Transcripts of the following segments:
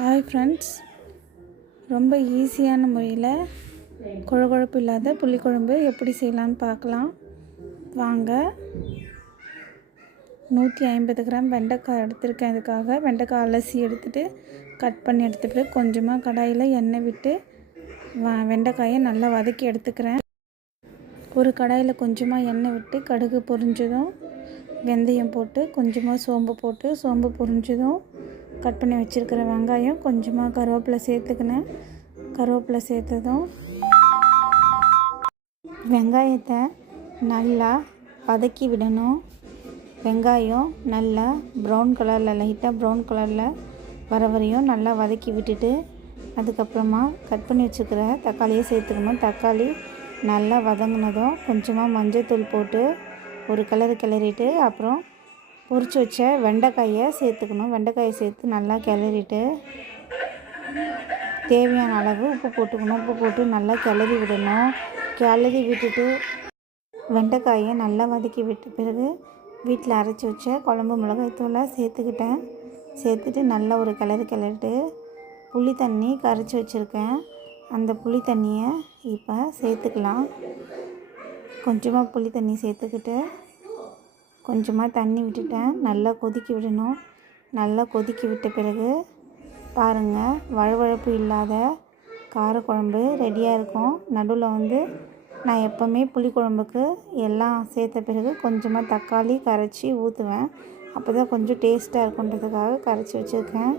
Hi friends, ரொம்ப ஈஸியான முறையில் குழகுழப்பு இல்லாத புளிக்குழம்பு எப்படி செய்யலான்னு பார்க்கலாம் வாங்க. 150 கிராம் வெண்டைக்காய் எடுத்திருக்கேன். இதுக்காக வெண்டைக்காய் அலசி எடுத்துகிட்டு கட் பண்ணி எடுத்துகிட்டு கொஞ்சமாக கடாயில் எண்ணெய் விட்டு வெண்டைக்காயை நல்லா வதக்கி எடுத்துக்கிறேன். ஒரு கடாயில் கொஞ்சமாக எண்ணெய் விட்டு கடுகு பொரிஞ்சதும் வெந்தயம் போட்டு கொஞ்சமாக சோம்பு போட்டு சோம்பு பொரிஞ்சதும் கட் பண்ணி வச்சுருக்கிற வெங்காயம் கொஞ்சமாக கருவேப்பிலை சேர்த்துக்கினேன். கருவேப்பிலை சேர்த்ததும் வெங்காயத்தை நல்லா வதக்கி விடணும். வெங்காயம் நல்லா ப்ரௌன் கலரில் லைட்டாக ப்ரௌன் கலரில் வர வரையும் நல்லா வதக்கி விட்டுட்டு அதுக்கப்புறமா கட் பண்ணி வச்சுக்கிற தக்காளியை சேர்த்துக்கணும். தக்காளி நல்லா வதங்கினதும் கொஞ்சமாக மஞ்சள்தூள் போட்டு ஒரு கிளறிட்டு அப்புறம் பொரிச்சு வச்ச வெண்டைக்காயை சேர்த்துக்கணும். வெண்டைக்காயை சேர்த்து நல்லா கிளறிட்டு தேவையான அளவு உப்பு போட்டுக்கணும். உப்பு போட்டு நல்லா கிளறி விடணும். கிளறி விட்டுட்டு வெண்டைக்காயை நல்லா வதக்கி விட்ட பிறகு வீட்டில் அரைச்சி வச்ச குழம்பு மிளகாய்த்தூளை சேர்த்துக்கிட்டேன். சேர்த்துட்டு நல்லா ஒரு கிளறிட்டு புளி தண்ணி கரைச்சி வச்சுருக்கேன். அந்த புளி தண்ணியை இப்போ சேர்த்துக்கலாம். கொஞ்சமாக புளி தண்ணி சேர்த்துக்கிட்டு கொஞ்சமாக தண்ணி விட்டுட்டேன். நல்லா கொதிக்க விடணும். நல்லா கொதிக்க விட்ட பிறகு பாருங்கள், வழவழப்பு இல்லாத காரக்குழம்பு ரெடியாக இருக்கும். நடுவில் நான் எப்போவுமே புளிக்குழம்புக்கு எல்லாம் சேர்த்த பிறகு கொஞ்சமாக தக்காளி கரைச்சி ஊற்றுவேன். அப்போ தான் கொஞ்சம் டேஸ்ட்டாக இருக்குன்றதுக்காக கரைச்சி வச்சுருக்கேன்.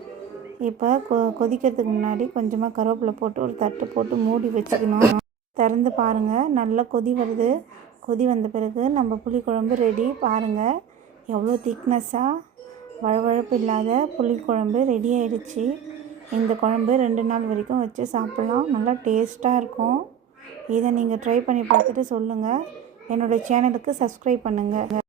இப்போ கொதிக்கிறதுக்கு முன்னாடி கொஞ்சமாக கருவேப்பிலை போட்டு ஒரு தட்டு போட்டு மூடி வச்சுக்கணும். திறந்து பாருங்கள், நல்லா கொதி வருது. கொதி வந்த பிறகு நம்ம புளிக்குழம்பு ரெடி. பாருங்கள், எவ்வளோ திக்னஸ்ஸாக வழவழப்பு இல்லாத புளிக்குழம்பு ரெடி ஆகிடுச்சு. இந்த குழம்பு 2 நாள் வரைக்கும் வச்சு சாப்பிட்லாம். நல்லா டேஸ்ட்டாக இருக்கும். இதை நீங்கள் ட்ரை பண்ணி பார்த்துட்டு சொல்லுங்கள். என்னோடய சேனலுக்கு சப்ஸ்கிரைப் பண்ணுங்கள்.